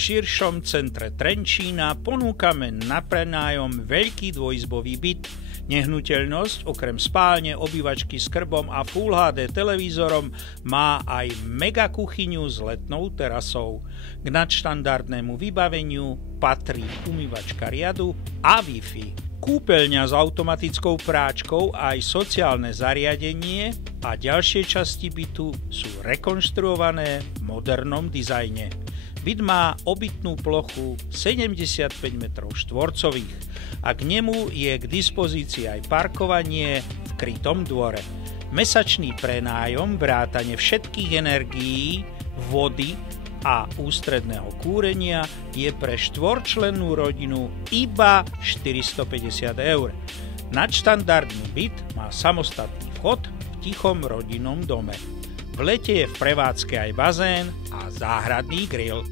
širšom centre Trenčína ponúkame na prenájom veľký dvojizbový byt. Nehnuteľnosť okrem spálne, obývačky s krbom a Full HD televízorom má aj mega kuchyňu s letnou terasou. K nadštandardnému vybaveniu patrí umývačka riadu a Wi-Fi. Kúpeľňa s automatickou práčkou a aj sociálne zariadenie a ďalšie časti bytu sú rekonštruované v modernom dizajne. Byt má obytnú plochu 75 m2 a k nemu je k dispozícii aj parkovanie v krytom dvore. Mesačný prenájom vrátane všetkých energií, vody a ústredného kúrenia je pre štvorčlennú rodinu iba 450 eur. Nadštandardný byt má samostatný vchod v tichom rodinnom dome. V lete je v prevádzke aj bazén a záhradný grill.